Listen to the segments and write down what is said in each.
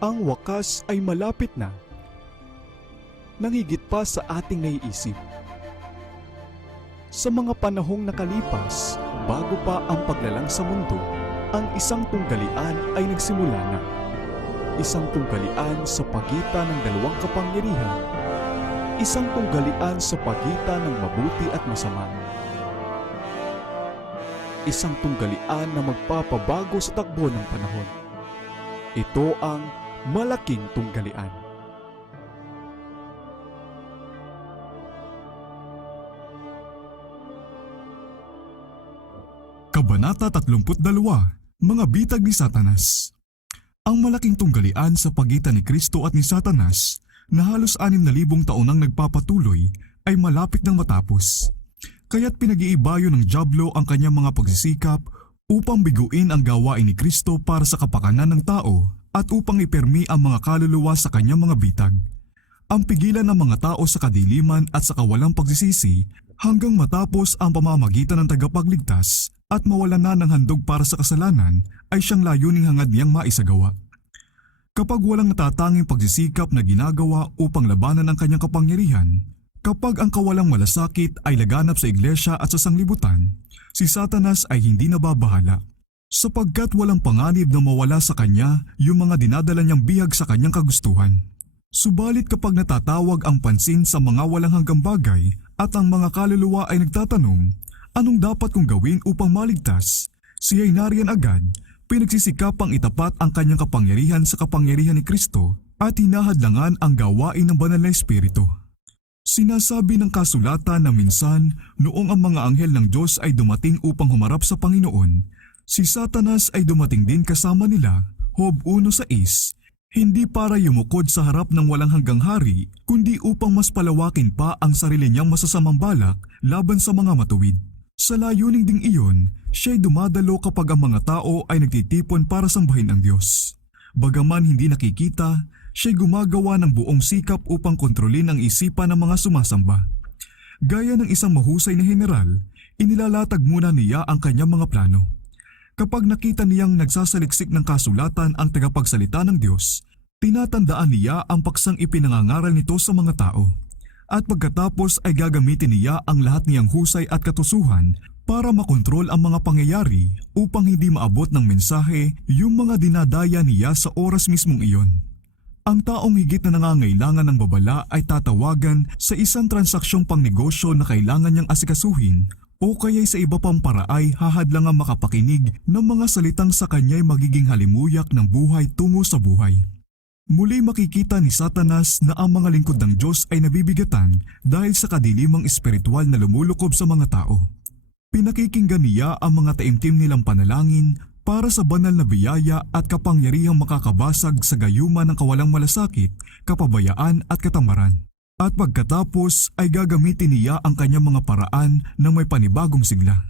Ang wakas ay malapit na, nang higit pa sa ating naiisip. Sa mga panahong nakalipas, bago pa ang paglalang sa mundo, ang isang tunggalian ay nagsimula na. Isang tunggalian sa pagitan ng dalawang kapangyarihan. Isang tunggalian sa pagitan ng mabuti at masama. Isang tunggalian na magpapabago sa takbo ng panahon. Ito ang malaking tunggalian. Kabanata 32, Mga bitag ni Satanas. Ang malaking tunggalian sa pagitan ni Kristo at ni Satanas na halos 6,000 taon nang nagpapatuloy ay malapit nang matapos. Kaya't pinag-iibayo ng dyablo ang kanyang mga pagsisikap upang biguin ang gawain ni Kristo para sa kapakanan ng tao at upang ipermi ang mga kaluluwa sa kanyang mga bitag. Ang pigilan ng mga tao sa kadiliman at sa kawalang pagsisisi hanggang matapos ang pamamagitan ng tagapagligtas at mawalan na ng handog para sa kasalanan ay siyang layuning hangad niyang maisagawa. Kapag walang natatanging pagsisikap na ginagawa upang labanan ang kanyang kapangyarihan, kapag ang kawalang malasakit ay laganap sa iglesia at sa sanglibutan, si Satanas ay hindi nababahala, sapagkat walang panganib na mawala sa kanya yung mga dinadala niyang bihag sa kanyang kagustuhan. Subalit kapag natatawag ang pansin sa mga walang hanggang bagay at ang mga kaluluwa ay nagtatanong, anong dapat kong gawin upang maligtas? Siya'y nariyan agad, pinagsisikapang itapat ang kanyang kapangyarihan sa kapangyarihan ni Kristo at hinahadlangan ang gawain ng banal na Espiritu. Sinasabi ng kasulatan na minsan noong ang mga anghel ng Diyos ay dumating upang humarap sa Panginoon, si Satanas ay dumating din kasama nila, Job 1:6, hindi para yumukod sa harap ng walang hanggang hari, kundi upang mas palawakin pa ang sarili niyang masasamang balak laban sa mga matuwid. Sa layuning ding iyon, siya'y dumadalo kapag ang mga tao ay nagtitipon para sambahin ang Diyos. Bagaman hindi nakikita, siya'y gumagawa ng buong sikap upang kontrolin ang isipan ng mga sumasamba. Gaya ng isang mahusay na general, inilalatag muna niya ang kanyang mga plano. Kapag nakita niyang nagsasaliksik ng kasulatan ang tagapagsalita ng Diyos, tinatandaan niya ang paksang ipinangangaral nito sa mga tao. At pagkatapos ay gagamitin niya ang lahat niyang husay at katusuhan para makontrol ang mga pangyayari upang hindi maabot ng mensahe yung mga dinadaya niya sa oras mismong iyon. Ang taong higit na nangangailangan ng babala ay tatawagan sa isang transaksyong pangnegosyo na kailangan niyang asikasuhin o kaya'y sa iba pang paraay hahadlangang makapakinig ng mga salitang sa kanya'y magiging halimuyak ng buhay tungo sa buhay. Muli makikita ni Satanas na ang mga lingkod ng Diyos ay nabibigatan dahil sa kadilimang espiritual na lumulukob sa mga tao. Pinakikinggan niya ang mga taimtim nilang panalangin para sa banal na biyaya at kapangyarihang makakabasag sa gayuma ng kawalang malasakit, kapabayaan at katamaran. At pagkatapos ay gagamitin niya ang kanyang mga paraan na may panibagong sigla.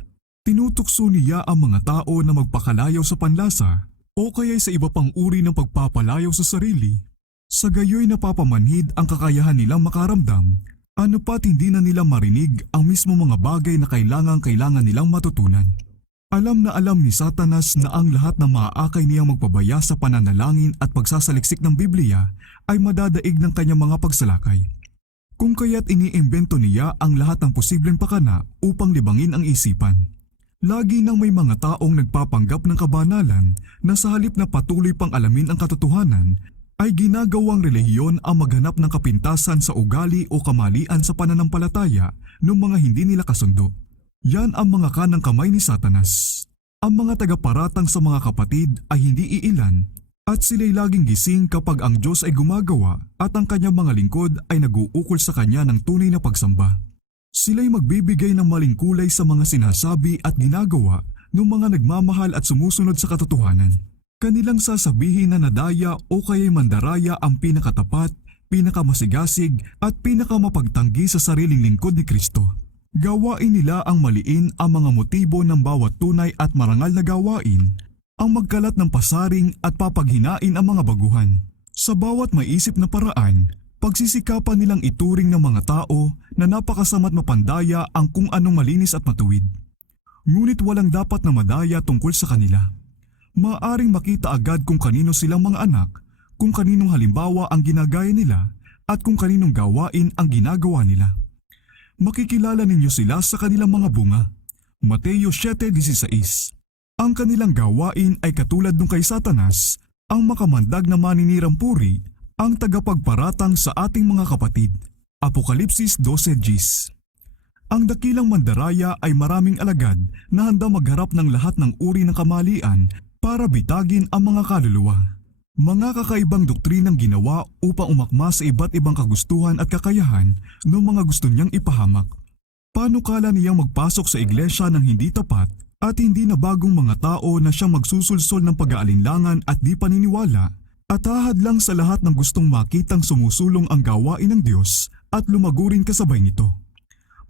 Tinutukso niya ang mga tao na magpakalayaw sa panlasa o kaya'y sa iba pang uri ng pagpapalayaw sa sarili. Sa gayoy napapamanhid ang kakayahan nilang makaramdam, ano pa't hindi na nila marinig ang mismo mga bagay na kailangan nilang matutunan. Alam na alam ni Satanas na ang lahat na maaakay niyang magpabaya sa pananalangin at pagsasaliksik ng Biblia ay madadaig ng kanyang mga pagsalakay. Kung kaya't iniimbento niya ang lahat ng posibleng pakana upang libangin ang isipan. Lagi nang may mga taong nagpapanggap ng kabanalan na sa halip na patuloy pang alamin ang katotohanan, ay ginagawang relihiyon ang maghanap ng kapintasan sa ugali o kamalian sa pananampalataya ng mga hindi nila kasundo. Yan ang mga kanang kamay ni Satanas. Ang mga tagaparatang sa mga kapatid ay hindi iilan at sila'y laging gising kapag ang Diyos ay gumagawa at ang kanyang mga lingkod ay nag-uukol sa kanya ng tunay na pagsamba. Sila'y magbibigay ng maling kulay sa mga sinasabi at ginagawa ng mga nagmamahal at sumusunod sa katotohanan. Kanilang sasabihin na nadaya o kaya'y mandaraya ang pinakatapat, pinakamasigasig at pinakamapagtanggi sa sariling lingkod ni Kristo. Gawain nila ang maliin ang mga motibo ng bawat tunay at marangal na gawain, ang magkalat ng pasaring at papaghinain ang mga baguhan. Sa bawat maisip na paraan, Pagsisikapan nilang ituring ng mga tao na napakasama't mapandaya ang kung anong malinis at matuwid. Ngunit walang dapat na madaya tungkol sa kanila. Maaring makita agad kung kanino silang mga anak, kung kaninong halimbawa ang ginagaya nila, at kung kaninong gawain ang ginagawa nila. Makikilala ninyo sila sa kanilang mga bunga. Mateo 7:16. Ang kanilang gawain ay katulad nung kay Satanas, ang makamandag na maninirang puri, ang tagapagparatang sa ating mga kapatid. Apokalipsis 12:10. Ang dakilang mandaraya ay maraming alagad na handa magharap ng lahat ng uri ng kamalian para bitagin ang mga kaluluwa. Mga kakaibang doktrinang ginawa upang umakma sa iba't ibang kagustuhan at kakayahan ng mga gusto niyang ipahamak. Panukala niyang magpasok sa iglesia ng hindi tapat at hindi na bagong mga tao na siyang magsusulsol ng pag-aalinlangan at di paniniwala at hahadlang sa lahat ng gustong makitang sumusulong ang gawain ng Diyos at lumagurin kasabay nito.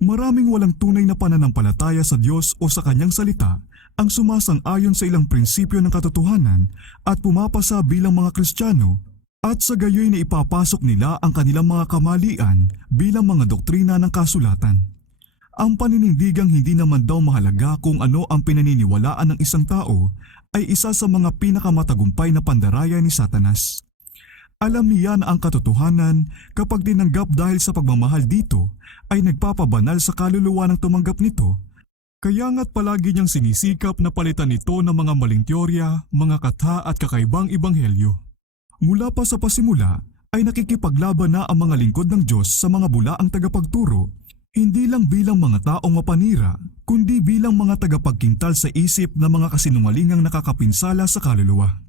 Maraming walang tunay na pananampalataya sa Diyos o sa Kanyang salita ang sumasang-ayon sa ilang prinsipyo ng katotohanan at pumapasa bilang mga Kristiyano at sa gayoy na ipapasok nila ang kanilang mga kamalian bilang mga doktrina ng kasulatan. Ang paninindigang hindi naman daw mahalaga kung ano ang pinaniniwalaan ng isang tao ay isa sa mga pinakamatagumpay na pandaraya ni Satanas. Alam niya na ang katotohanan kapag tinanggap dahil sa pagmamahal dito ay nagpapabanal sa kaluluwa ng tumanggap nito. Kaya nga't palagi niyang sinisikap na palitan ito ng mga maling teorya, mga katha at kakaibang ebanghelyo. Mula pa sa pasimula ay nakikipaglaban na ang mga lingkod ng Diyos sa mga bulaang tagapagturo, hindi lang bilang mga taong mapanira, kundi bilang mga tagapagkintal sa isip na mga kasinungalingang nakakapinsala sa kaluluwa.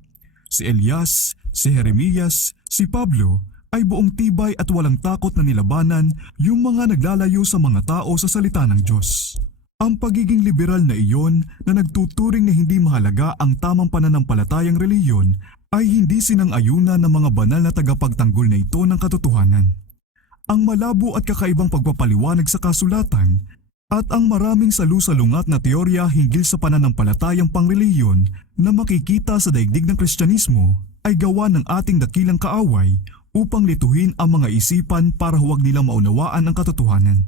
Si Elias, si Jeremias, si Pablo ay buong tibay at walang takot na nilabanan yung mga naglalayo sa mga tao sa salita ng Diyos. Ang pagiging liberal na iyon na nagtuturing na hindi mahalaga ang tamang pananampalatayang reliyon ay hindi sinang-ayunan ng mga banal na tagapagtanggol na ito ng katotohanan. Ang malabo at kakaibang pagpapaliwanag sa kasulatan at ang maraming salusalungat na teorya hinggil sa pananampalatayang pangreliyon na makikita sa daigdig ng Kristyanismo ay gawa ng ating dakilang kaaway upang lituhin ang mga isipan para huwag nilang maunawaan ang katotohanan.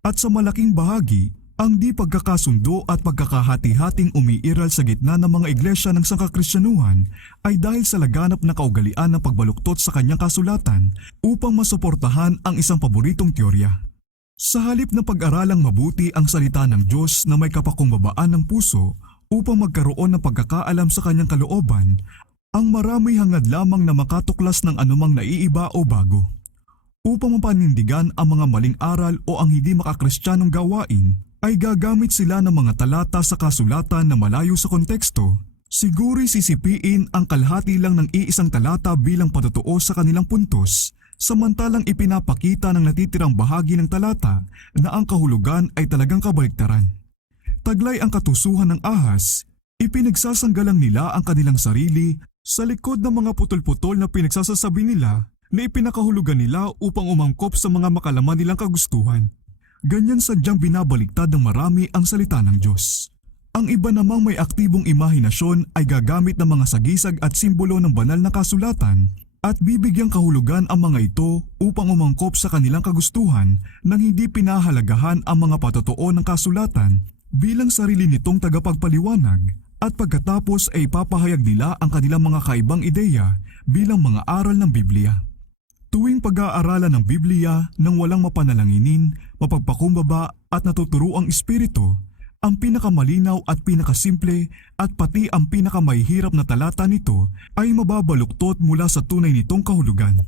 At sa malaking bahagi, ang di pagkakasundo at pagkakahati-hating umiiral sa gitna ng mga iglesia ng sangkakristyanuhan ay dahil sa laganap na kaugalian ng pagbaluktot sa kanyang kasulatan upang masuportahan ang isang paboritong teorya. Sa halip na pag-aralang mabuti ang salita ng Diyos na may kapakumbabaan ng puso upang magkaroon ng pagkakaalam sa kanyang kalooban, ang marami hangad lamang na makatuklas ng anumang naiiba o bago. Upang mapanindigan ang mga maling aral o ang hindi makakristyanong gawain, ay gagamit sila ng mga talata sa kasulatan na malayo sa konteksto. Siguro'y sisipiin ang kalahati lang ng iisang talata bilang patotoo sa kanilang puntos, samantalang ipinapakita ng natitirang bahagi ng talata na ang kahulugan ay talagang kabaliktaran. Taglay ang katusuhan ng ahas, ipinagsasanggalang nila ang kanilang sarili sa likod ng mga putol-putol na pinagsasasabi nila na ipinakahulugan nila upang umangkop sa mga makalaman nilang kagustuhan. Ganyan sadyang binabaliktad ng marami ang salita ng Diyos. Ang iba namang may aktibong imahinasyon ay gagamit ng mga sagisag at simbolo ng banal na kasulatan at bibigyang kahulugan ang mga ito upang umangkop sa kanilang kagustuhan nang hindi pinahalagahan ang mga patotoo ng kasulatan bilang sarili nitong tagapagpaliwanag at pagkatapos ay ipapahayag nila ang kanilang mga kaibang ideya bilang mga aral ng Biblia. Tuwing pag-aaralan ng Biblia nang walang mapanalanginin, mapagpakumbaba at natuturo ang Espiritu, ang pinakamalinaw at pinakasimple at pati ang pinakamahihirap na talata nito ay mababaluktot mula sa tunay nitong kahulugan.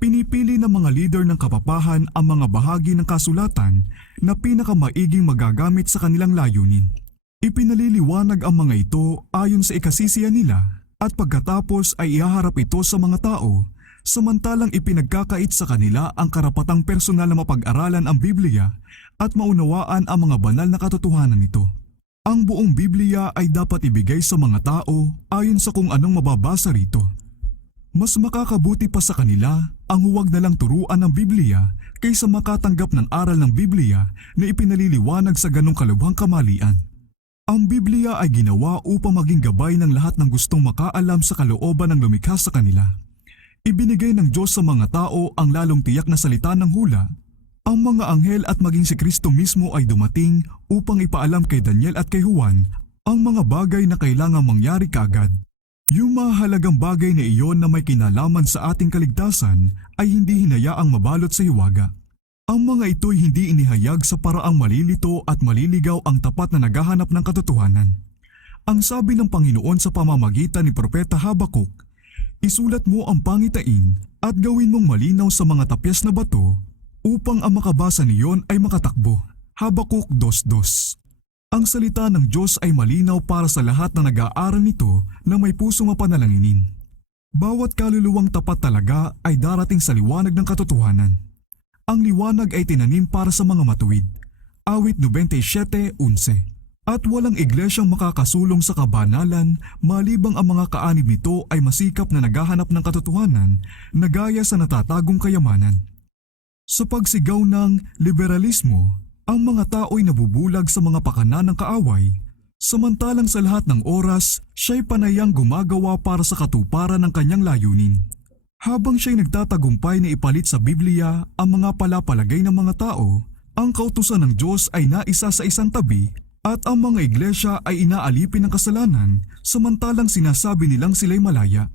Pinipili ng mga leader ng kapapahan ang mga bahagi ng kasulatan na pinakamaiging magagamit sa kanilang layunin. Ipinaliliwanag ang mga ito ayon sa ikasisiya nila at pagkatapos ay ihaharap ito sa mga tao, samantalang ipinagkakait sa kanila ang karapatang personal na mapag-aralan ang Biblia at maunawaan ang mga banal na katotohanan nito. Ang buong Biblia ay dapat ibigay sa mga tao ayon sa kung anong mababasa rito. Mas makakabuti pa sa kanila ang huwag na lang turuan ng Biblia kaysa makatanggap ng aral ng Biblia na ipinaliliwanag sa ganong kalubhang kamalian. Ang Biblia ay ginawa upang maging gabay ng lahat ng gustong makaalam sa kalooban ng lumikha sa kanila. Ibinigay ng Diyos sa mga tao ang lalong tiyak na salita ng hula. Ang mga anghel at maging si Kristo mismo ay dumating upang ipaalam kay Daniel at kay Juan ang mga bagay na kailangang mangyari kaagad. Yung mahalagang bagay na iyon na may kinalaman sa ating kaligtasan ay hindi hinayaang mabalot sa hiwaga. Ang mga ito'y hindi inihayag sa paraang malilito at maliligaw ang tapat na naghahanap ng katotohanan. Ang sabi ng Panginoon sa pamamagitan ni Propeta Habakuk, "Isulat mo ang pangitain at gawin mong malinaw sa mga tapyas na bato upang ang makabasa niyon ay makatakbo." Habakuk 2:2. Ang salita ng Diyos ay malinaw para sa lahat na nag-aaral nito na may pusong mapanalanginin. Bawat kaluluwang tapat talaga ay darating sa liwanag ng katotohanan. Ang liwanag ay tinanim para sa mga matuwid. Awit 97:11. At walang iglesyang makakasulong sa kabanalan malibang ang mga kaanib nito ay masikap na naghahanap ng katotohanan na gaya sa natatagong kayamanan. Sa pagsigaw ng liberalismo, ang mga tao'y nabubulag sa mga pakanan ng kaaway, samantalang sa lahat ng oras siya'y panayang gumagawa para sa katuparan ng kanyang layunin. Habang siya'y nagtatagumpay na ipalit sa Biblia ang mga palapalagay ng mga tao, ang kautusan ng Diyos ay naisa sa isang tabi at ang mga iglesia ay inaalipin ng kasalanan samantalang sinasabi nilang sila'y malaya.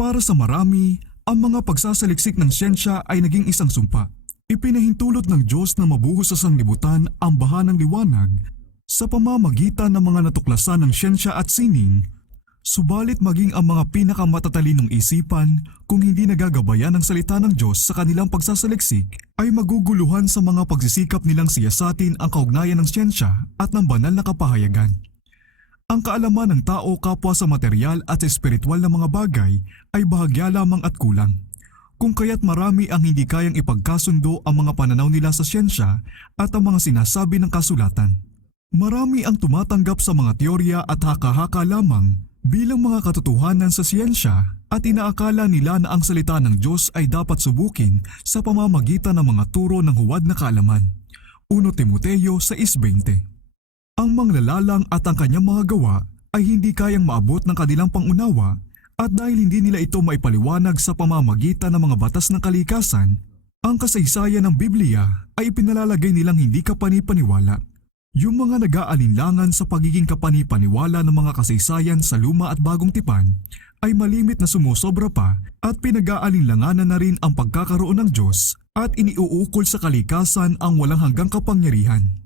Para sa marami, ang mga pagsasaliksik ng siyensya ay naging isang sumpa. Ipinahintulot ng Diyos na mabuhos sa sanglibutan ang baha ng liwanag sa pamamagitan ng mga natuklasan ng siyensya at sining. Subalit maging ang mga pinakamatatalinong isipan, kung hindi nagagabayan ng salita ng Diyos sa kanilang pagsasaliksik, ay maguguluhan sa mga pagsisikap nilang siyasatin ang kaugnayan ng siyensya at ng banal na kapahayagan. Ang kaalaman ng tao kapwa sa material at espiritual na mga bagay ay bahagya lamang at kulang. Kung kaya't marami ang hindi kayang ipagkasundo ang mga pananaw nila sa siyensya at ang mga sinasabi ng kasulatan. Marami ang tumatanggap sa mga teorya at haka-haka lamang bilang mga katotohanan sa siyensya at inaakala nila na ang salita ng Diyos ay dapat subukin sa pamamagitan ng mga turo ng huwad na kaalaman. 1 Timoteo 6:20. Ang manglalalang at ang kanyang mga gawa ay hindi kayang maabot ng kanilang pangunawa at dahil hindi nila ito maipaliwanag sa pamamagitan ng mga batas ng kalikasan, ang kasaysayan ng Biblia ay ipinalalagay nilang hindi kapanipaniwala. Yung mga nag-aalinlangan sa pagiging kapanipaniwala ng mga kasaysayan sa luma at bagong tipan ay malimit na sumusobra pa at pinag-aalinlanganan na rin ang pagkakaroon ng Diyos at iniuukol sa kalikasan ang walang hanggang kapangyarihan.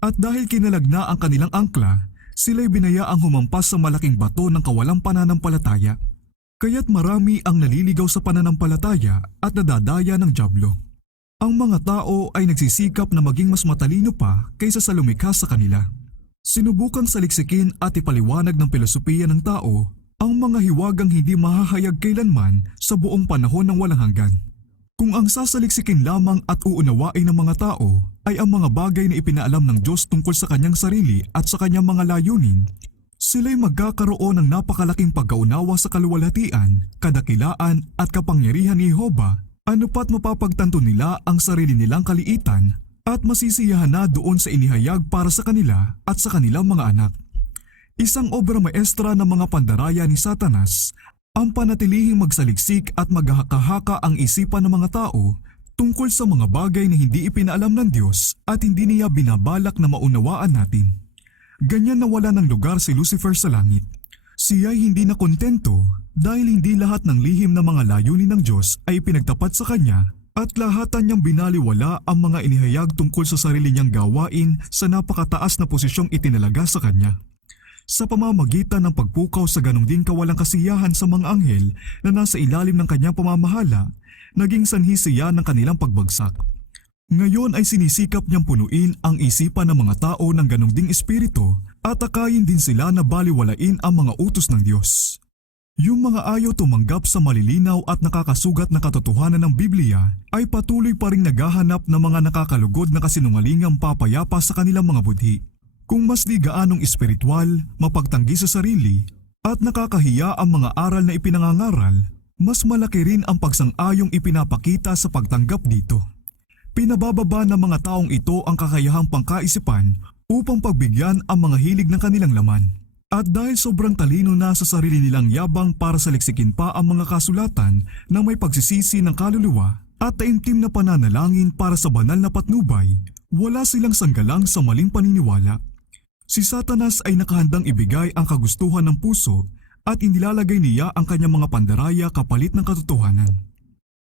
At dahil kinalagna ang kanilang angkla, sila'y binayaang humampas sa malaking bato ng kawalang pananampalataya. Kaya't marami ang naliligaw sa pananampalataya at nadadaya ng dyablo. Ang mga tao ay nagsisikap na maging mas matalino pa kaysa sa lumikha sa kanila. Sinubukang saliksikin at ipaliwanag ng filosofiya ng tao ang mga hiwagang hindi mahahayag kailanman sa buong panahon ng walang hanggan. Kung ang sasaliksikin lamang at uunawain ng mga tao ay ang mga bagay na ipinaalam ng Diyos tungkol sa kanyang sarili at sa kanyang mga layunin, sila'y magkakaroon ng napakalaking pagkaunawa sa kaluwalhatian, kadakilaan at kapangyarihan ni Jehovah. Ano pa't mapapagtanto nila ang sarili nilang kaliitan at masisiyahan na doon sa inihayag para sa kanila at sa kanilang mga anak. Isang obra maestra ng mga pandaraya ni Satanas ang panatilihing magsaliksik at maghahaka-haka ang isipan ng mga tao tungkol sa mga bagay na hindi ipinaalam ng Diyos at hindi niya binabalak na maunawaan natin. Ganyan nawala ng lugar si Lucifer sa langit. Siya'y hindi na kontento dahil hindi lahat ng lihim na mga layunin ng Diyos ay pinagtapat sa kanya at lahatan niyang binaliwala ang mga inihayag tungkol sa sarili niyang gawain sa napakataas na posisyong itinalaga sa kanya. Sa pamamagitan ng pagpukaw sa ganong din kawalang kasiyahan sa mga anghel na nasa ilalim ng kanyang pamamahala, naging sanhi siya ng kanilang pagbagsak. Ngayon ay sinisikap niyang punuin ang isipan ng mga tao ng ganong ding espiritu at akayin din sila na baliwalain ang mga utos ng Diyos. Yung mga ayaw tumanggap sa malilinaw at nakakasugat na katotohanan ng Biblia ay patuloy pa ring naghahanap ng mga nakakalugod na kasinungalingang papayapa sa kanilang mga budhi. Kung mas di gaanong espiritual, mapagtanggi sa sarili, at nakakahiya ang mga aral na ipinangangaral, mas malaki rin ang pagsang-ayong ipinapakita sa pagtanggap dito. Pinabababa ng mga taong ito ang kakayahang pangkaisipan upang pagbigyan ang mga hilig ng kanilang laman. At dahil sobrang talino na sa sarili nilang yabang para saliksikin pa ang mga kasulatan na may pagsisisi ng kaluluwa at taimtim na pananalangin para sa banal na patnubay, wala silang sanggalang sa maling paniniwala. Si Satanas ay nakahandang ibigay ang kagustuhan ng puso at inilalagay niya ang kanyang mga pandaraya kapalit ng katotohanan.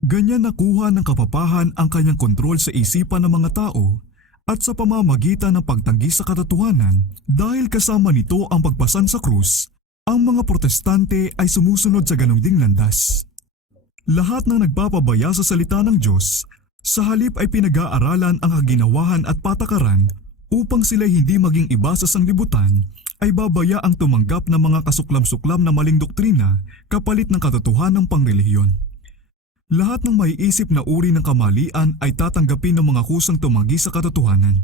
Ganyan nakuha ng kapapahan ang kanyang kontrol sa isipan ng mga tao at sa pamamagitan ng pagtanggi sa katotohanan dahil kasama nito ang pagpasan sa krus, ang mga protestante ay sumusunod sa ganung ding landas. Lahat ng nagpapabaya sa salita ng Diyos, sa halip ay pinag-aaralan ang kaginawahan at patakaran upang sila hindi maging iba sa sanglibutan, ay babaya ang tumanggap ng mga kasuklam-suklam na maling doktrina kapalit ng katotohanan ng pangrelihiyon. Lahat ng maiisip na uri ng kamalian ay tatanggapin ng mga kusang tumanggi sa katotohanan.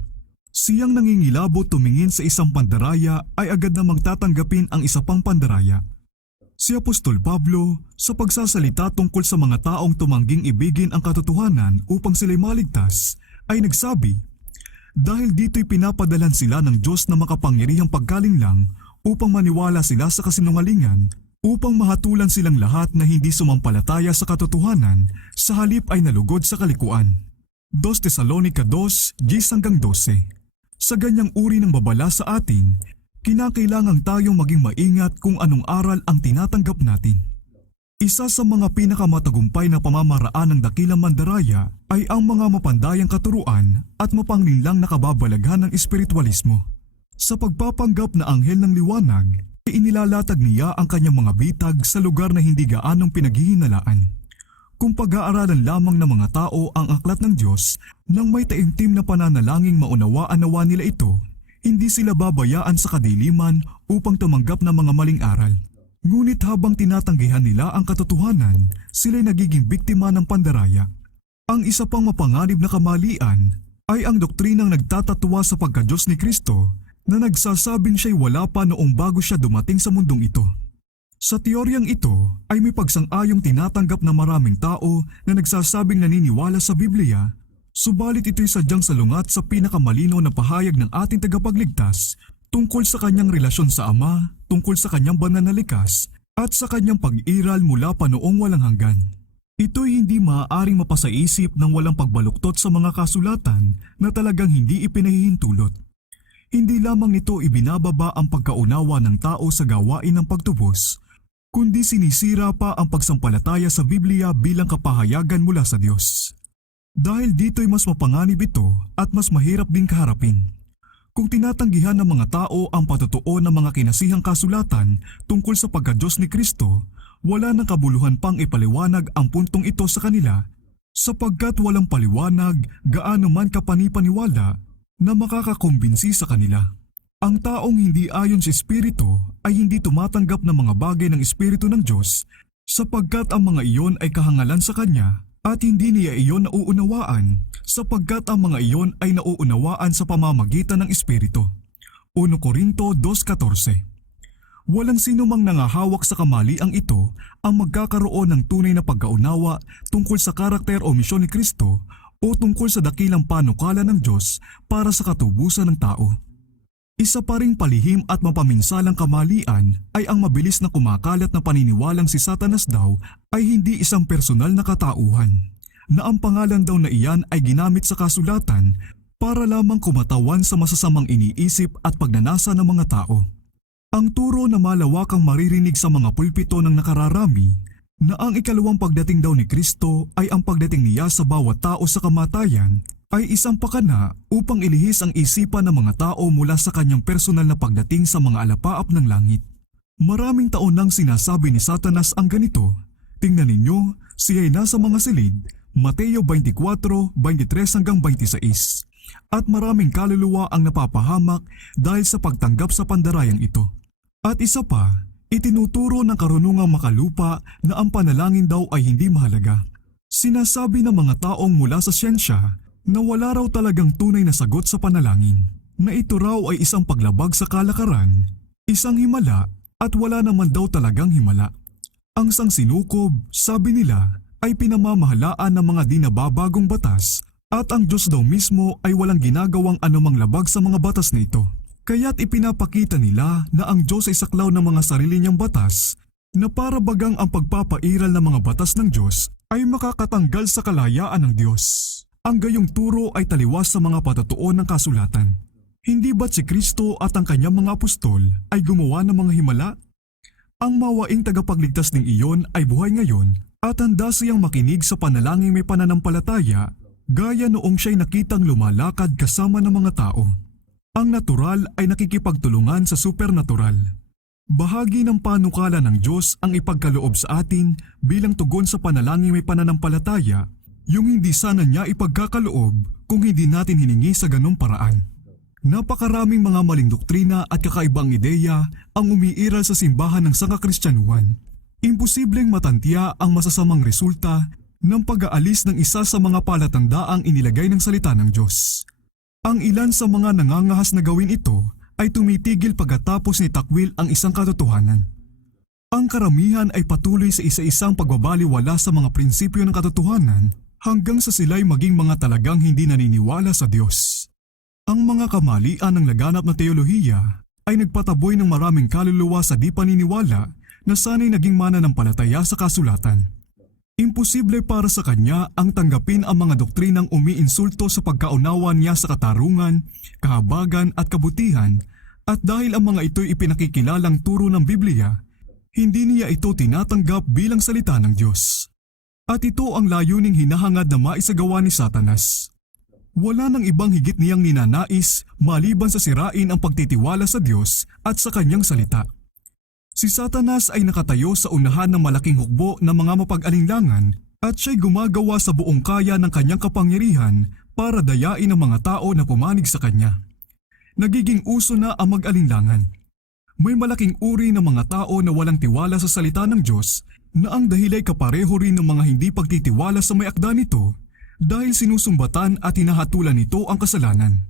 Siyang nangingilabot tumingin sa isang pandaraya ay agad na magtatanggapin ang isa pang pandaraya. Si Apostol Pablo, sa pagsasalita tungkol sa mga taong tumangging ibigin ang katotohanan upang sila'y maligtas, ay nagsabi, dahil dito'y pinapadalan sila ng Diyos na makapangyarihang pagkalinglang upang maniwala sila sa kasinungalingan, upang mahatulan silang lahat na hindi sumampalataya sa katotohanan, sa halip ay nalugod sa kalikuan. 2 Tesalonica 2:10-12. Sa ganyang uri ng babala sa atin, kinakailangang tayong maging maingat kung anong aral ang tinatanggap natin. Isa sa mga pinakamatagumpay na pamamaraan ng dakilang mandaraya ay ang mga mapandayang katuruan at mapanglinlang na kababalaghan ng espiritualismo. Sa pagpapanggap na anghel ng liwanag, inilalatag niya ang kanyang mga bitag sa lugar na hindi gaanong pinaghihinalaan. Kung pag-aaralan lamang ng mga tao ang aklat ng Diyos nang may taimtim na pananalangin maunawaan-nawa nila ito, hindi sila babayaan sa kadiliman upang tumanggap ng mga maling aral. Ngunit habang tinatanggihan nila ang katotohanan, sila'y nagiging biktima ng pandaraya. Ang isa pang mapanganib na kamalian ay ang doktrinang nagtatatwa sa pagka-Diyos ni Kristo na nagsasabing siya'y wala pa noong bago siya dumating sa mundong ito. Sa teoryang ito ay may pagsang-ayong tinatanggap na maraming tao na nagsasabing naniniwala sa Biblia, subalit ito'y sadyang salungat sa pinakamalinaw na pahayag ng ating tagapagligtas tungkol sa kanyang relasyon sa Ama, tungkol sa kanyang banal na likas, at sa kanyang pag-iral mula pa noong walang hanggan. Ito'y hindi maaaring mapasaisip ng walang pagbaluktot sa mga kasulatan na talagang hindi ipinahihintulot. Hindi lamang nito ibinababa ang pagkaunawa ng tao sa gawain ng pagtubos, kundi sinisira pa ang pagsampalataya sa Biblia bilang kapahayagan mula sa Diyos. Dahil dito'y mas mapanganib ito at mas mahirap ding kaharapin. Kung tinatanggihan ng mga tao ang patotoo ng mga kinasihang kasulatan tungkol sa pagka-Diyos ni Kristo, wala nang kabuluhan pang ipaliwanag ang puntong ito sa kanila, sapagkat walang paliwanag gaano man kapanipaniwala na makakakumbinsi sa kanila. Ang taong hindi ayon sa Espiritu ay hindi tumatanggap ng mga bagay ng Espiritu ng Diyos, sapagkat ang mga iyon ay kahangalan sa kanya at hindi niya iyon nauunawaan, sapagkat ang mga iyon ay nauunawaan sa pamamagitan ng Espiritu. 1 Corinto 2:14. Walang sino mang nangahawak sa kamaliang ito ang magkakaroon ng tunay na pagkaunawa tungkol sa karakter o misyon ni Kristo o tungkol sa dakilang panukala ng Diyos para sa katubusan ng tao. Isa pa ring palihim at mapaminsalang kamalian ay ang mabilis na kumakalat na paniniwalang si Satanas daw ay hindi isang personal na katauhan, na ang pangalan daw na iyan ay ginamit sa kasulatan para lamang kumatawan sa masasamang iniisip at pagnanasa ng mga tao. Ang turo na malawakang maririnig sa mga pulpito ng nakararami na ang ikalawang pagdating daw ni Kristo ay ang pagdating niya sa bawat tao sa kamatayan ay isang pakana upang ilihis ang isipan ng mga tao mula sa kanyang personal na pagdating sa mga alapaap ng langit. Maraming taon nang sinasabi ni Satanas ang ganito. Tingnan ninyo, siya'y nasa mga silid, Mateo 24:23-26. At maraming kaluluwa ang napapahamak dahil sa pagtanggap sa pandarayang ito. At isa pa, itinuturo ng karunungang makalupa na ang panalangin daw ay hindi mahalaga. Sinasabi ng mga taong mula sa siyensya na wala raw talagang tunay na sagot sa panalangin, na ito raw ay isang paglabag sa kalakaran, isang himala at wala naman daw talagang himala. Ang sangsinukob, sabi nila, ay pinamamahalaan ng mga di nababagong batas at ang Diyos daw mismo ay walang ginagawang anumang labag sa mga batas na ito. Kaya't ipinapakita nila na ang Diyos ay saklaw ng mga sarili niyang batas na para bagang ang pagpapairal ng mga batas ng Diyos ay makakatanggal sa kalayaan ng Diyos. Ang gayong turo ay taliwas sa mga patotoo ng kasulatan. Hindi ba't si Kristo at ang kanyang mga apostol ay gumawa ng mga himala? Ang mawaing tagapagligtas ng iyon ay buhay ngayon at handa siyang makinig sa panalangin may pananampalataya gaya noong siya'y nakitang lumalakad kasama ng mga tao. Ang natural ay nakikipagtulungan sa supernatural. Bahagi ng panukala ng Diyos ang ipagkaloob sa atin bilang tugon sa panalangin may pananampalataya, yung hindi sana niya ipagkakaloob kung hindi natin hiningi sa ganong paraan. Napakaraming mga maling doktrina at kakaibang ideya ang umiiral sa simbahan ng sangkakristyanuhan. Imposibleng matantiya ang masasamang resulta ng pag-aalis ng isa sa mga palatandaang inilagay ng salita ng Diyos. Ang ilan sa mga nangangahas na gawin ito ay tumitigil pagkatapos ni takwil ang isang katotohanan. Ang karamihan ay patuloy sa isa-isang pagbabaliwala sa mga prinsipyo ng katotohanan hanggang sa sila'y maging mga talagang hindi naniniwala sa Diyos. Ang mga kamalian ng laganap na teolohiya ay nagpataboy ng maraming kaluluwa sa di paniniwala na sana'y naging mananampalataya sa kasulatan. Imposible para sa kanya ang tanggapin ang mga doktrinang umiinsulto sa pagkaunawa niya sa katarungan, kahabagan at kabutihan, at dahil ang mga ito'y ipinakikilalang turo ng Biblia, hindi niya ito tinatanggap bilang salita ng Diyos. At ito ang layuning hinahangad na maisagawa ni Satanas. Wala nang ibang higit niyang ninanais maliban sa sirain ang pagtitiwala sa Diyos at sa kanyang salita. Si Satanas ay nakatayo sa unahan ng malaking hukbo ng mga mapag-alinlangan at siya'y gumagawa sa buong kaya ng kanyang kapangyarihan para dayain ang mga tao na pumanig sa kanya. Nagiging uso na ang mag-alinlangan. May malaking uri ng mga tao na walang tiwala sa salita ng Diyos na ang dahil ay kapareho rin ng mga hindi pagtitiwala sa may akda nito dahil sinusumbatan at hinahatulan nito ang kasalanan.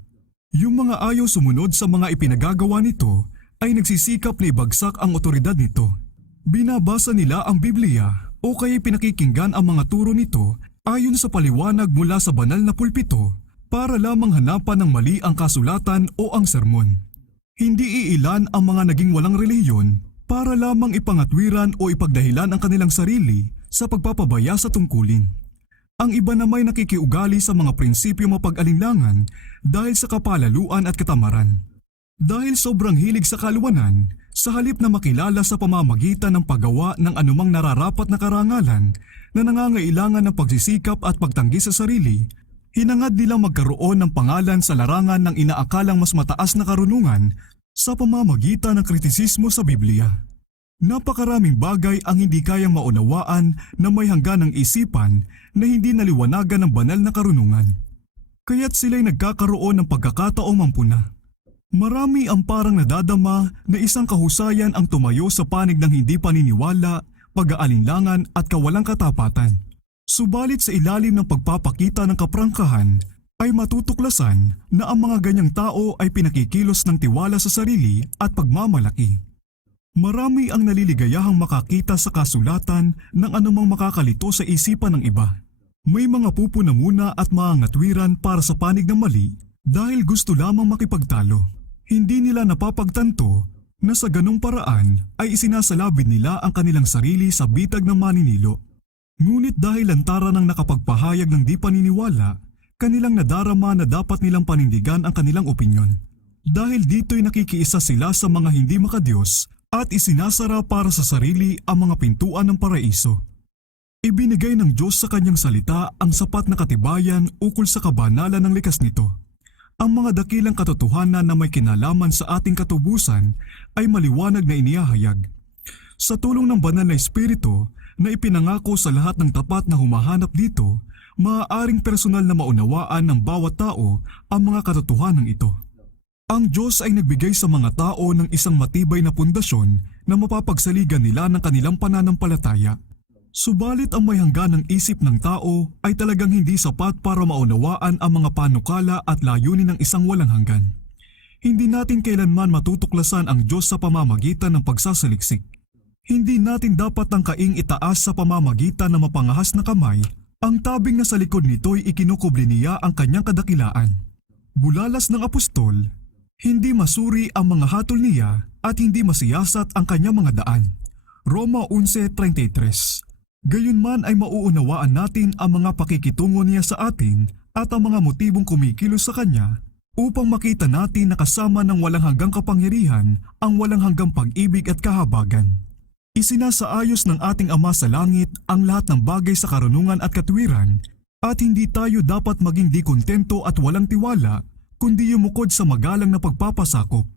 Yung mga ayaw sumunod sa mga ipinagagawa nito ay nagsisikap na ibagsak ang otoridad nito. Binabasa nila ang Biblia o kaya pinakikinggan ang mga turo nito ayon sa paliwanag mula sa banal na pulpito para lamang hanapan ng mali ang kasulatan o ang sermon. Hindi iilan ang mga naging walang relihiyon para lamang ipangatwiran o ipagdahilan ang kanilang sarili sa pagpapabaya sa tungkulin. Ang iba na may nakikiugali sa mga prinsipyo mapag-alinlangan dahil sa kapalaluan at katamaran. Dahil sobrang hilig sa kaluwanan, sa halip na makilala sa pamamagitan ng paggawa ng anumang nararapat na karangalan na nangangailangan ng pagsisikap at pagtanggi sa sarili, hinangad nilang magkaroon ng pangalan sa larangan ng inaakalang mas mataas na karunungan sa pamamagitan ng kritisismo sa Biblia. Napakaraming bagay ang hindi kayang maunawaan na may hangganang isipan na hindi naliwanagan ng banal na karunungan. Kaya't sila'y nagkakaroon ng pagkakataong mampuna. Marami ang parang nadadama na isang kahusayan ang tumayo sa panig ng hindi paniniwala, pag-aalinlangan at kawalang katapatan. Subalit sa ilalim ng pagpapakita ng kaprangkahan ay matutuklasan na ang mga ganyang tao ay pinakikilos ng tiwala sa sarili at pagmamalaki. Marami ang naliligayahang makakita sa kasulatan ng anumang makakalito sa isipan ng iba. May mga pupunamuna at maangatwiran para sa panig ng mali dahil gusto lamang makipagtalo. Hindi nila napapagtanto na sa ganong paraan ay isinasalabid nila ang kanilang sarili sa bitag ng maninilo. Ngunit dahil lantaran ng nakapagpahayag ng di paniniwala, kanilang nadarama na dapat nilang panindigan ang kanilang opinyon. Dahil dito'y nakikiisa sila sa mga hindi makadiyos at isinasara para sa sarili ang mga pintuan ng paraiso. Ibinigay ng Diyos sa kanyang salita ang sapat na katibayan ukol sa kabanalan ng likas nito. Ang mga dakilang katotohanan na may kinalaman sa ating katubusan ay maliwanag na inihahayag. Sa tulong ng banal na Espiritu na ipinangako sa lahat ng tapat na humahanap dito, maaaring personal na maunawaan ng bawat tao ang mga katotohanan ito. Ang Diyos ay nagbigay sa mga tao ng isang matibay na pundasyon na mapapagsaligan nila ng kanilang pananampalataya. Subalit ang may hangganang isip ng tao ay talagang hindi sapat para maunawaan ang mga panukala at layunin ng isang walang hanggan. Hindi natin kailanman matutuklasan ang Diyos sa pamamagitan ng pagsasaliksik. Hindi natin dapat tangkaing itaas sa pamamagitan ng mapangahas na kamay ang tabing na sa likod nito'y ikinukubli niya ang kanyang kadakilaan. Bulalas ng apostol, Hindi masuri ang mga hatol niya at hindi masiyasat ang kanyang mga daan. Roma 11:33. Gayunman ay mauunawaan natin ang mga pakikitungo niya sa atin at ang mga motibong kumikilos sa kanya upang makita natin na kasama ng walang hanggang kapangyarihan ang walang hanggang pag-ibig at kahabagan. Isinasaayos ng ating Ama sa langit ang lahat ng bagay sa karunungan at katuwiran at hindi tayo dapat maging di kontento at walang tiwala kundi yumukod sa magalang na pagpapasakop.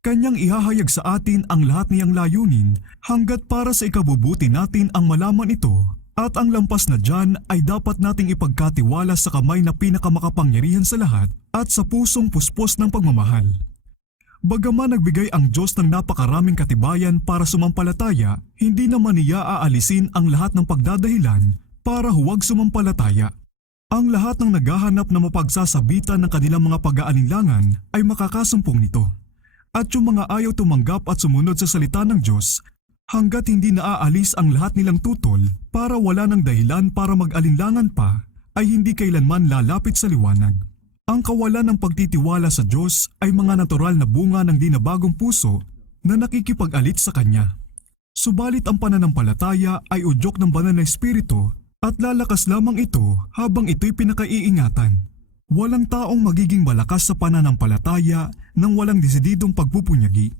Kanyang ihahayag sa atin ang lahat niyang layunin hanggat para sa ikabubuti natin ang malaman ito at ang lampas na dyan ay dapat nating ipagkatiwala sa kamay na pinakamakapangyarihan sa lahat at sa pusong puspos ng pagmamahal. Bagaman nagbigay ang Diyos ng napakaraming katibayan para sumampalataya, hindi naman niya aalisin ang lahat ng pagdadahilan para huwag sumampalataya. Ang lahat ng naghahanap na mapagsasabitan ng kanilang mga pag-aalinlangan ay makakasumpong nito. At yung mga ayaw tumanggap at sumunod sa salita ng Diyos, hanggat hindi naaalis ang lahat nilang tutol para wala ng dahilan para mag-alinlangan pa, ay hindi kailanman lalapit sa liwanag. Ang kawalan ng pagtitiwala sa Diyos ay mga natural na bunga ng di nabagong puso na nakikipag-alit sa Kanya. Subalit ang pananampalataya ay udyok ng banal na espiritu at lalakas lamang ito habang ito'y pinakaiingatan. Walang taong magiging malakas sa pananampalataya nang walang desididong pagpupunyagi.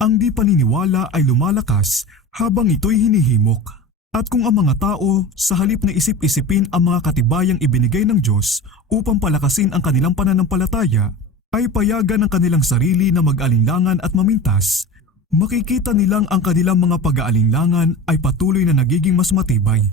Ang di paniniwala ay lumalakas habang ito'y hinihimok. At kung ang mga tao sa halip na isip-isipin ang mga katibayang ibinigay ng Diyos upang palakasin ang kanilang pananampalataya, ay payagan ang kanilang sarili na mag-alinlangan at mamintas, makikita nilang ang kanilang mga pag-aalinlangan ay patuloy na nagiging mas matibay.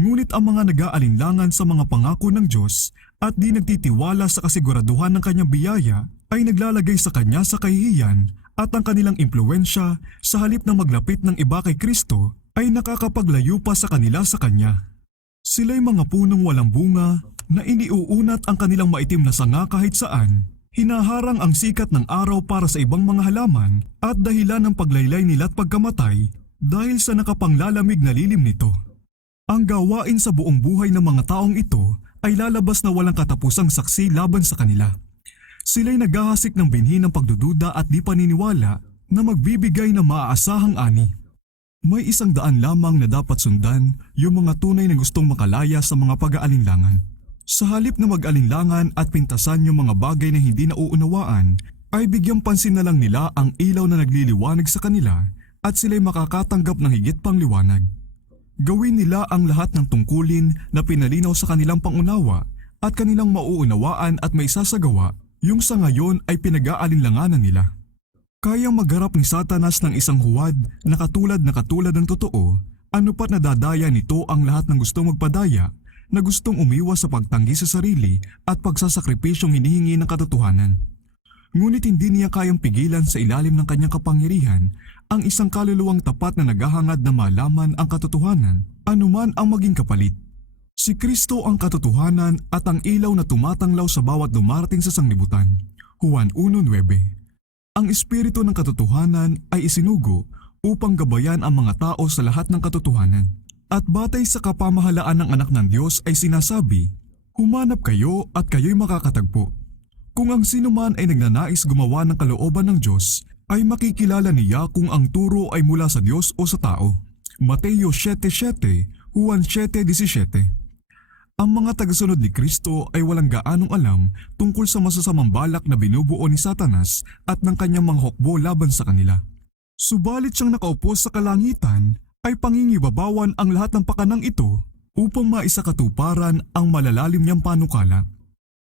Ngunit ang mga nag-aalinlangan sa mga pangako ng Diyos at di nagtitiwala sa kasiguraduhan ng kanyang biyaya ay naglalagay sa kanya sa kahihiyan at ang kanilang impluensya sa halip na maglapit ng iba kay Kristo ay nakakapaglayo pa sa kanila sa kanya. Sila'y mga punong walang bunga na iniuunat ang kanilang maitim na sanga kahit saan, hinaharang ang sikat ng araw para sa ibang mga halaman at dahilan ng paglaylay nila at pagkamatay dahil sa nakapanglalamig na lilim nito. Ang gawain sa buong buhay ng mga taong ito ay lalabas na walang katapusang saksi laban sa kanila. Sila'y naghahasik ng binhi ng pagdududa at di paniniwala na magbibigay ng maaasahang ani. May 100 lamang na dapat sundan yung mga tunay na gustong makalaya sa mga pag-aalinlangan. Sa halip na mag-alinlangan at pintasan yung mga bagay na hindi nauunawaan, ay bigyang pansin na lang nila ang ilaw na nagliliwanag sa kanila at sila'y makakatanggap ng higit pang liwanag. Gawin nila ang lahat ng tungkulin na pinalinaw sa kanilang pangunawa at kanilang mauunawaan at may sasagawa yung sa ngayon ay pinag-aalinlanganan nila. Kayang magharap ni Satanas ng isang huwad na katulad ng totoo, anupat nadadaya nito ang lahat ng gustong magpadaya na gustong umiwas sa pagtanggi sa sarili at pagsasakripisyong hinihingi ng katotohanan. Ngunit hindi niya kayang pigilan sa ilalim ng kanyang kapangyarihan ang isang kaluluwang tapat na naghahangad na malaman ang katotohanan, anuman ang maging kapalit. Si Kristo ang katotohanan at ang ilaw na tumatanglaw sa bawat dumarating sa sanglibutan. Juan 1:9. Ang espiritu ng katotohanan ay isinugo upang gabayan ang mga tao sa lahat ng katotohanan. At batay sa kapamahalaan ng anak ng Diyos ay sinasabi, humanap kayo at kayo'y makakatagpo. Kung ang sinuman ay nagnanais gumawa ng kalooban ng Diyos, ay makikilala niya kung ang turo ay mula sa Diyos o sa tao. Mateo 7:7, Juan 7:17. Ang mga tagasunod ni Kristo ay walang gaanong alam tungkol sa masasamang balak na binubuo ni Satanas at ng kanyang mga hukbo laban sa kanila. Subalit siyang nakaupo sa kalangitan ay pangingibabawan ang lahat ng pakanang ito upang maisakatuparan ang malalalim niyang panukala.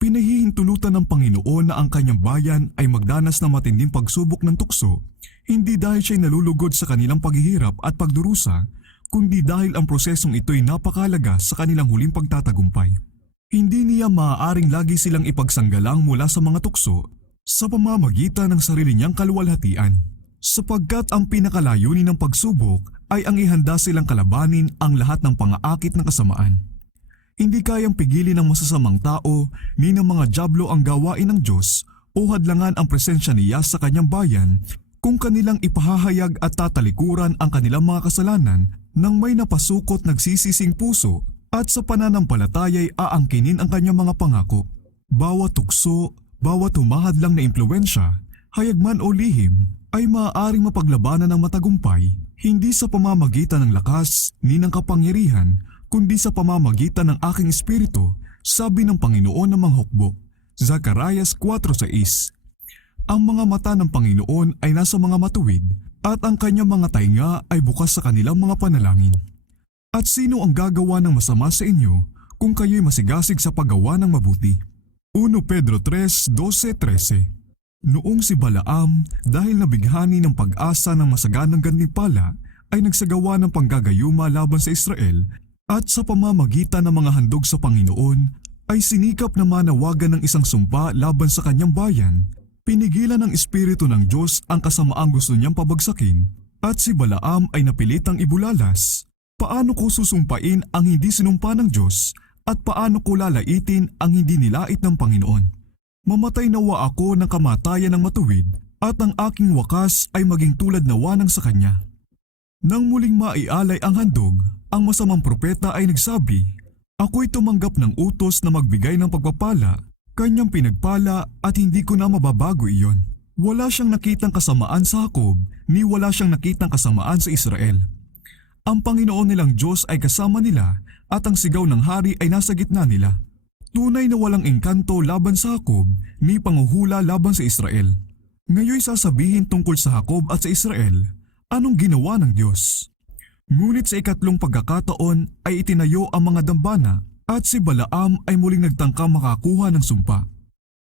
Pinahihintulutan ng Panginoon na ang kanyang bayan ay magdanas ng matinding pagsubok ng tukso, hindi dahil siya'y nalulugod sa kanilang paghihirap at pagdurusa, kundi dahil ang prosesong ito'y napakahalaga sa kanilang huling pagtatagumpay. Hindi niya maaaring lagi silang ipagsanggalang mula sa mga tukso sa pamamagitan ng sarili niyang kaluwalhatian, sapagkat ang pinakalayunin ng pagsubok ay ang ihanda silang kalabanin ang lahat ng pangaakit ng kasamaan. Hindi kayang pigilin ng masasamang tao ni ng mga dyablo ang gawain ng Diyos o hadlangan ang presensya niya sa kanyang bayan kung kanilang ipahahayag at tatalikuran ang kanilang mga kasalanan nang may napasukot nagsisising puso at sa pananampalataya'y aangkinin ang kanyang mga pangako. Bawat tukso, Bawat humahadlang na impluensya, hayag man o lihim, ay maaaring mapaglabanan ng matagumpay, hindi sa pamamagitan ng lakas ni ng kapangyarihan, kundi sa pamamagitan ng aking espiritu, sabi ng Panginoon ng manghukbo. Zacarias 4:6. Ang mga mata ng Panginoon ay nasa mga matuwid at ang kanyang mga tainga ay bukas sa kanilang mga panalangin. At sino ang gagawa ng masama sa inyo kung kayo'y masigasig sa paggawa ng mabuti? 1 Pedro 3:12-13. Noong si Balaam, dahil nabighani ng pag-asa ng masaganang gantimpala, ay nagsagawa ng panggagayuma laban sa Israel at sa pamamagitan ng mga handog sa Panginoon ay sinikap na manawagan ng isang sumpa laban sa kanyang bayan. Pinigilan ng Espiritu ng Diyos ang kasamaang gusto niyang pabagsakin at si Balaam ay napilitang ibulalas. Paano ko susumpain ang hindi sinumpa ng Diyos at paano ko lalaitin ang hindi nilait ng Panginoon? Mamatay nawa ako ng kamatayan ng matuwid at ang aking wakas ay maging tulad nawa ng sa kanya. Nang muling maialay ang handog, ang masamang propeta ay nagsabi, "Ako'y tumanggap ng utos na magbigay ng pagpapala, kanyang pinagpala at hindi ko na mababago iyon." Wala siyang nakitang kasamaan sa Jacob, ni wala siyang nakitang kasamaan sa Israel. Ang Panginoon nilang Diyos ay kasama nila at ang sigaw ng hari ay nasa gitna nila. Tunay na walang engkanto laban sa Jacob, ni panghuhula laban sa Israel. Ngayon sasabihin tungkol sa Jacob at sa Israel, anong ginawa ng Diyos? Ngunit sa ikatlong pagkakataon ay itinayo ang mga dambana at si Balaam ay muling nagtangka makakuha ng sumpa.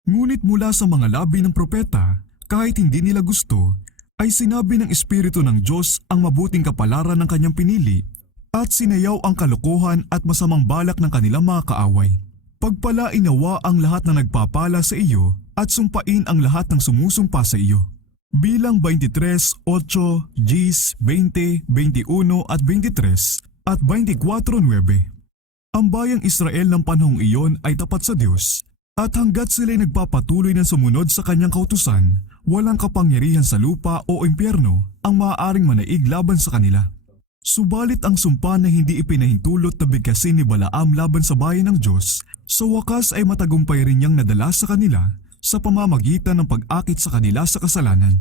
Ngunit mula sa mga labi ng propeta, kahit hindi nila gusto, ay sinabi ng Espiritu ng Diyos ang mabuting kapalaran ng kanyang pinili at sinayaw ang kalokohan at masamang balak ng kanilang mga kaaway. Pagpalain nawa ang lahat na nagpapala sa iyo at sumpain ang lahat ng sumusumpa sa iyo. Bilang 23:8, Gs 20, 21 at 23 at 24:9. Ang bayang Israel ng panahong iyon ay tapat sa Diyos at hanggat sila'y nagpapatuloy ng sumunod sa kanyang kautusan, walang kapangyarihan sa lupa o impyerno ang maaaring manaig laban sa kanila. Subalit ang sumpa na hindi ipinahintulot na bigkasin ni Balaam laban sa bayan ng Diyos, sa wakas ay matagumpay rin niyang nadala sa kanila sa pamamagitan ng pag-akit sa kanila sa kasalanan.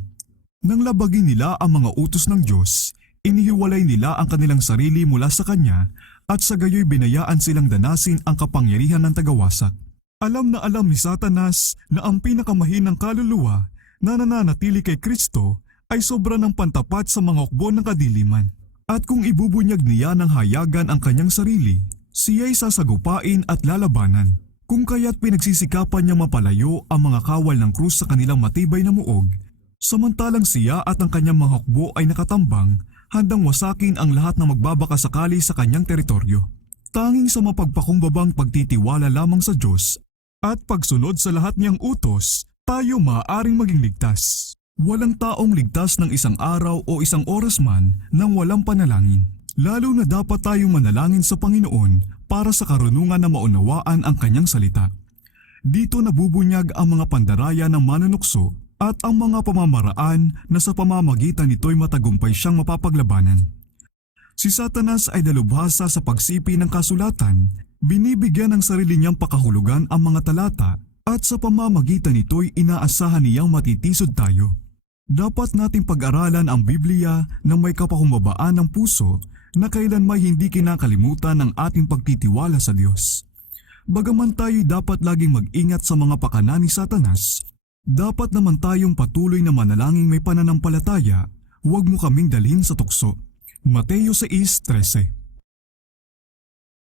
Nang labagin nila ang mga utos ng Diyos, inihiwalay nila ang kanilang sarili mula sa Kanya at sa gayoy binayaan silang danasin ang kapangyarihan ng tagawasak. Alam na alam ni Satanas na ang pinakamahinang kaluluwa na nananatili kay Kristo ay sobra ng pantapat sa mga hukbo ng kadiliman. At kung ibubunyag niya ng hayagan ang kanyang sarili, siya'y sasagupain at lalabanan. Kung kaya't pinagsisikapan niya mapalayo ang mga kawal ng krus sa kanilang matibay na muog, samantalang siya at ang kanyang mga hukbo ay nakatambang, handang wasakin ang lahat na magbabakasakali sa kanyang teritoryo. Tanging sa mapagpakumbabang pagtitiwala lamang sa Diyos at pagsunod sa lahat niyang utos, tayo maaaring maging ligtas. Walang taong ligtas ng isang araw o isang oras man nang walang panalangin. Lalo na dapat tayong manalangin sa Panginoon para sa karunungan na maunawaan ang kanyang salita. Dito nabubunyag ang mga pandaraya ng manunukso at ang mga pamamaraan na sa pamamagitan nito'y matagumpay siyang mapapaglabanan. Si Satanas ay dalubhasa sa pagsipi ng kasulatan, binibigyan ng sarili niyang pakahulugan ang mga talata at sa pamamagitan nito'y inaasahan niyang matitisod tayo. Dapat nating pag-aralan ang Biblia na may kapakumbabaan ng puso na kailanman hindi kinakalimutan ng ating pagtitiwala sa Diyos. Bagaman tayo'y dapat laging mag-ingat sa mga pakana ni Satanas, dapat naman tayong patuloy na manalangin may pananampalataya, huwag mo kaming dalhin sa tukso. Mateo 6:13.